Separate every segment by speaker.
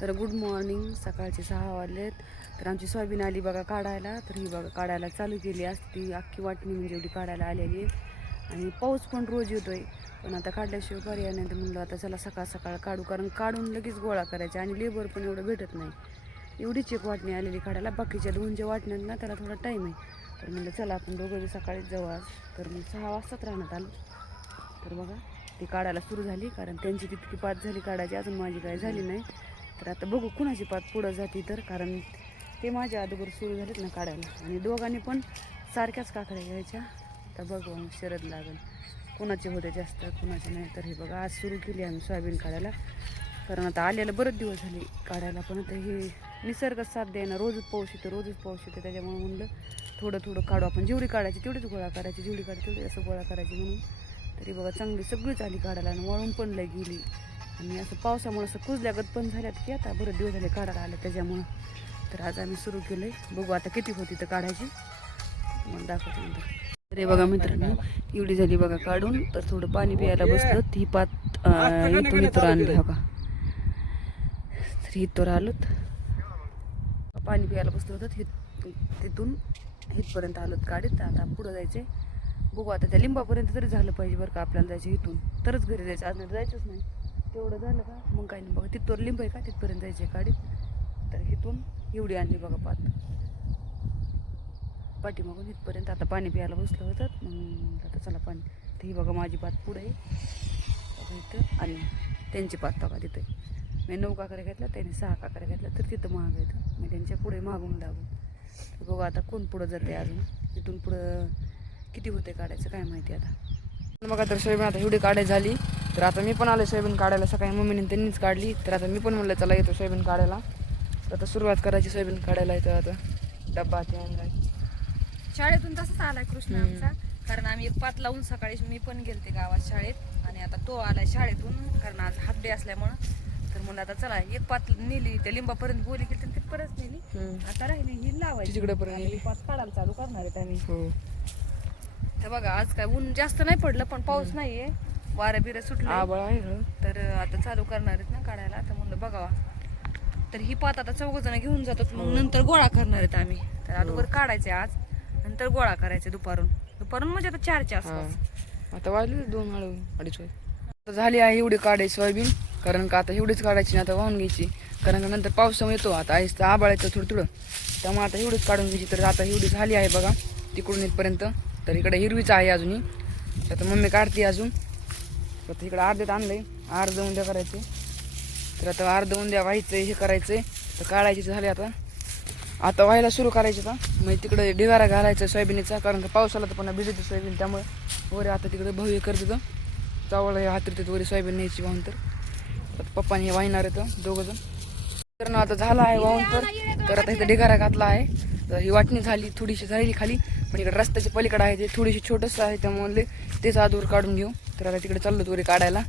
Speaker 1: तर good morning सकाळचे सहा वाजलेत. तर आमची सोयाबीन आली बघा काढायला. तर ही बघा काढायला चालू केली असती ती अख्खी वाटणी म्हणजे एवढी काढायला आलेली आहे. आणि पाऊस पण रोज येतो आहे पण आता काढल्याशिवाय पर्याय नाही. तर म्हणलं आता चला सकाळ सकाळ काढू. कारण काढून लगेच गोळा करायचे आणि लेबर पण एवढं भेटत नाही. एवढीच एक वाटणी आलेली काढायला. बाकीच्या दोन जे वाटण्या ना त्याला थोडा टाईम आहे. तर म्हणलं चला आपण दोघं सकाळीच जाऊ आज. तर मग सहा वाजताच राहण्यात आलो. तर बघा ती काढायला सुरू झाली. कारण त्यांची तितकी पात झाली काढायची. अजून माझी काय झाली नाही. तर आता बघू कुणाची पात पुढं जाते तर कारण ते माझ्या अगोदर सुरू झालेत ना काढायला. आणि दोघांनी पण सारख्याच काकड्या घ्यायच्या. तर बघू मग शरद लागेल. कुणाचे होते जास्त कुणाचे नाही. तर हे बघा आज सुरू केली आम्ही सोयाबीन काढायला. कारण आता आलेलं बरेच दिवस झाले काढायला पण आता हे निसर्ग साथ द्यायना. रोजच पाऊस येतो रोजच पाऊस येतो. त्याच्यामुळे म्हणलं थोडं थोडं काढू. आपण जेवढी काढायची तेवढीच गोळा करायची जेवढी काढायची तेवढी असं गोळा करायची म्हणून. तरी बघा चांगली सगळीच आली काढायला आणि वळून पण लय गेली. आणि असं पावसामुळं असं कुजल्यागत पण झाल्यात की आता बरं दिवस झाले काढायला आलं त्याच्यामुळं. तर आज आम्ही सुरू केलं आहे बघू आता किती होती तर काढायची. मग दाखवतो नंतर. तर हे बघा मित्रांनो एवढी झाली बघा काढून. तर थोडं पाणी प्यायला बसलो. ती पात अं, इथून इथं आणली हो का? तर इथवर आलोत. पाणी प्यायला बसलो होतं. तिथून इथपर्यंत आलोत गाडीत. आता पुढं जायचे बघू आता त्या लिंबापर्यंत तरी झालं पाहिजे बरं का आपल्याला जायचं इथून. तरच घरी जायचं. आज नाही जायचंच नाही. तेवढं झालं का? मग काही नाही बघा तिथवर लिंब आहे का? तिथपर्यंत जायचे गाडीत. तर इथून एवढी आणली बघा पात. पाठीमागून इथपर्यंत आता पाणी प्यायला बसलं होतं. मग आता चला पाणी. तर ही बघा माझी पात पुढे बघा इथं आणि त्यांची पात बघा तिथे. मी नऊ काकऱ्या घेतल्या त्याने सहा काकऱ्या घेतल्या. तर तिथं महाग येतं मी त्यांच्या पुढे मागून लागून बघा आता कोण पुढं जाते अजून. तिथून पुढं किती होते काढायचं काय माहिती आता. मग आता सोयाबीन आता एवढी काढायची झाली. तर आता मी पण आलो सोयाबीन काढायला. सकाळी मम्मीने त्यांनीच काढली. तर आता मी पण म्हणलं चला येतो सोयाबीन काढायला. तर आता सुरुवात करायची सोयाबीन काढायला येतं आता. डब्बा ते
Speaker 2: शाळेतून तसंच आलाय कृष्ण. आमचा. कारण आम्ही एक पात लावून सकाळी मी पण गेलते गावात शाळेत. आणि आता तो आलाय शाळेतून कारण आज हाफ डे असल्यामुळं. तर म्हणलं आता चला एक पात नेली त्या लिंबापर्यंत बोली गेली तर तिथपर्यंत नेली. आता राहिली ही लावायची.
Speaker 1: तिकडे.
Speaker 2: ही पात काढायला चालू करणार आहेत आम्ही.
Speaker 1: हो
Speaker 2: तर बघा आज काय ऊन जास्त नाही पडलं पण पाऊस नाहीये. वारं बिरं सुटलं
Speaker 1: आहे हं.
Speaker 2: तर आता चालू करणार आहेत ना काढायला. तर म्हणलं बघावा. तर ही पात आता चौघ जण घेऊन जातात. मग नंतर गोळा करणार आहेत आम्ही. तर अगोदर काढायचे आज. नंतर गोळा करायचे दुपारून. दुपारून म्हणजे आता चारच्या आसपास.
Speaker 1: हा. आता वाजले दोन अडीच आता झाली आहे एवढी काढायची सोयाबीन. कारण का आता एवढीच काढायची आता वाहून घ्यायची. कारण का नंतर पावसामुळे येतो. आता आईस आबाळायचं थोडं थोडं त्यामुळे आता एवढीच काढून घ्यायची. तर आता एवढी झाली आहे बघा तिकडून इथपर्यंत. तर इकडे हिरवीच आहे अजूनही तर आता मम्मी काढते अजून. तर इकडं इकडे अर्ध्यात आणलंय. अर्ध उंद्या करायचे. तर आता अर्ध उंद्या व्हायचं हे करायचंय. तर काढायची झाले आता. आता व्हायला सुरू करायचं आता. म्हणजे तिकडे ढिगारा घालायचा सोयाबीनचा कारण का पावसाला तर पुन्हा भिजते सोयाबीन त्यामुळे वरे आता तिकडे भव्य करते तर चावळ हे हातरीत वरे सोयाबीन न्यायची वाहून तर. पप्पाने हे वाहिणार आहे दोघं जण. तर ना आता झाला आहे वाहून तर. तर आता इथं ढिगारा घातला आहे. तर ही वाटणी झाली थोडीशी झाली खाली. पण इकडे रस्त्याच्या पलीकडे आहे ते थोडीशी छोटंसं आहे त्यामुळे तेच आदूर काढून घेऊ. तर आता तिकडे चाललो वरे काढायला.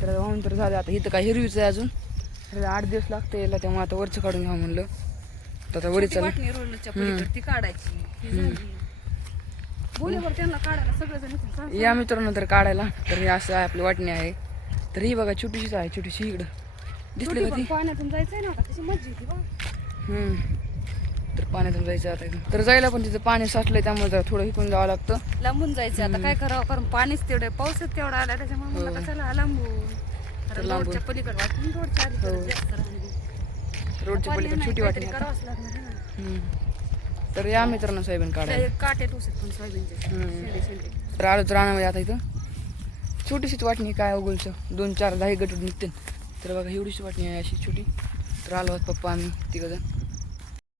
Speaker 1: तर वाहून तर झालं आता इथं काय हिरवीच आहे अजून. तर आठ दिवस लागते याला त्यामुळे आता वरचं काढून घ्या म्हणलं. तर आता वरी चालू.
Speaker 2: काढायची.
Speaker 1: या मित्रांनो तर काढायला. तर हे असं आहे आपली वाटणी आहे. तर ही बघा छोटीशीच आहे छोटीशी इकडं. दिसली का ती?
Speaker 2: पण पाण्यातून जायचंय ना आता कशी मज्जा येते बा.
Speaker 1: हम्म. तर पाण्यातून जायचं आता. तर जायला पण तिथं पाणी साठलंय त्यामुळे जरा थोडं इकडून जावं लागतं
Speaker 2: लांबून जायचं आता काय करावं कारण पाणीच तेवढं पाऊसच तेवढा आला त्याच्यामुळे म्हणलं
Speaker 1: हो.
Speaker 2: आता चला लांबून
Speaker 1: तर
Speaker 2: कारण
Speaker 1: लांबून.
Speaker 2: रोडच्या पलीकडे वाटून रोडच्या अलीकडे
Speaker 1: हो.
Speaker 2: जास्त राहिली.
Speaker 1: रोडच्या
Speaker 2: पर्याय
Speaker 1: पलीकडे
Speaker 2: नाही,
Speaker 1: छोटी
Speaker 2: काहीतरी
Speaker 1: वाटणी आता.
Speaker 2: करावंच लागणार आहे ना.
Speaker 1: हम्म. तर या मित्रांनो सोयाबीन काढायला
Speaker 2: ते काटे टोचत पण सोयाबीनचे
Speaker 1: हम्म.
Speaker 2: शेंडे शेंडे
Speaker 1: तर रानामध्ये आता इथं छोटीशीच वाटणी काय अवघडचं दोन चार दहा गट निघते तर बघा एवढीच वाटणी आहे अशी छोटी तर आलो आहोत पप्पा आम्ही तिघं जण